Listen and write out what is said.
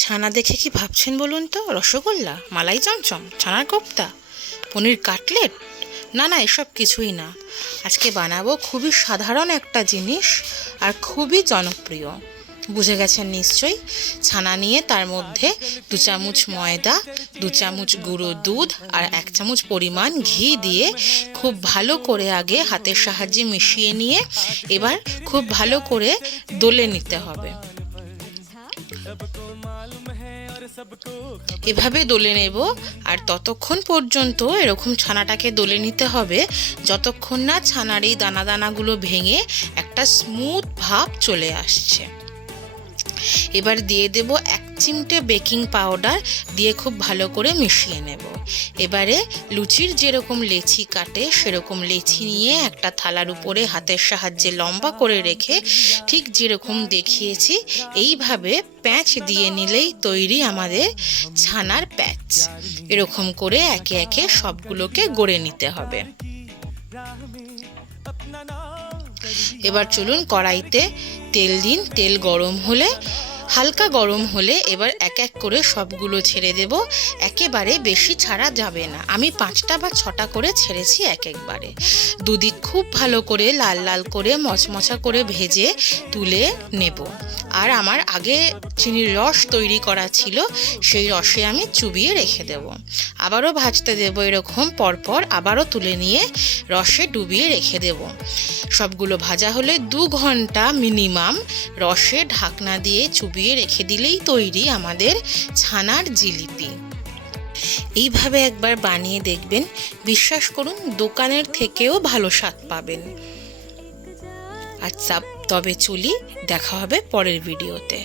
ছানা দেখে কি ভাবছেন বলুন তো? রসগোল্লা, মালাই চমচম, ছানার কোপ্তা, পনির কাটলেট? না না, এসব কিছুই না। আজকে বানাবো খুবই সাধারণ একটা জিনিস আর খুবই জনপ্রিয়। বুঝে গেছেন নিশ্চয়ই। ছানা নিয়ে তার মধ্যে 2 চামচ ময়দা, 2 চামচ গুঁড়ো দুধ আর 1 চামচ পরিমাণ ঘি দিয়ে খুব ভালো করে আগে হাতের সাহায্যে মিশিয়ে নিয়ে এবার খুব ভালো করে দলে নিতে হবে। এভাবে দলে নেব আর ততক্ষণ পর্যন্ত এরকম ছানাটাকে দলে নিতে হবে যতক্ষণ না ছানার এই দানা দানাগুলো ভেঙে একটা স্মুথ ভাব চলে আসছে। এবার দিয়ে দেব 1 চিমটে বেকিং পাউডার দিয়ে খুব ভালো করে মিশিয়ে নেব। এবারে লুচির যেরকম লেচি কাটে সেরকম লেচি নিয়ে একটা থালার উপরে হাতের সাহায্যে লম্বা করে রেখে ঠিক যেরকম দেখিয়েছি এইভাবে প্যাঁচ দিয়ে নিলেই তৈরি আমাদের ছানার প্যাঁচ। এরকম করে একে একে সবগুলোকে গড়ে নিতে হবে। এবার চলুন কড়াইতে তেল দিন। তেল গরম হলে, হালকা গরম হলে এবার এক এক করে সবগুলো ছেড়ে দেব। একেবারে বেশি ছাড়া যাবে না। আমি 5টা বা 6টা করে ছেড়েছি এক একবারে। দুদিক খুব ভালো করে লাল লাল করে মচমচা করে ভেজে তুলে নেব। আর আমার আগে চিনির রস তৈরি করা ছিল, সেই রসে আমি চুবিয়ে রেখে দেব। আবারও ভাজতে দেব এরকম পরপর, আবারও তুলে নিয়ে রসে ডুবিয়ে রেখে দেব। সবগুলো ভাজা হলে 2 ঘন্টা মিনিমাম রসে ঢাকনা দিয়ে চুবিয়ে রেখে দিলেই তৈরি আমাদের ছানার জিলিপি। এইভাবে একবার বানিয়ে দেখবেন, বিশ্বাস করুন দোকানের থেকেও ভালো স্বাদ পাবেন। আচ্ছা, তবে চলি, দেখা হবে পরের ভিডিওতে।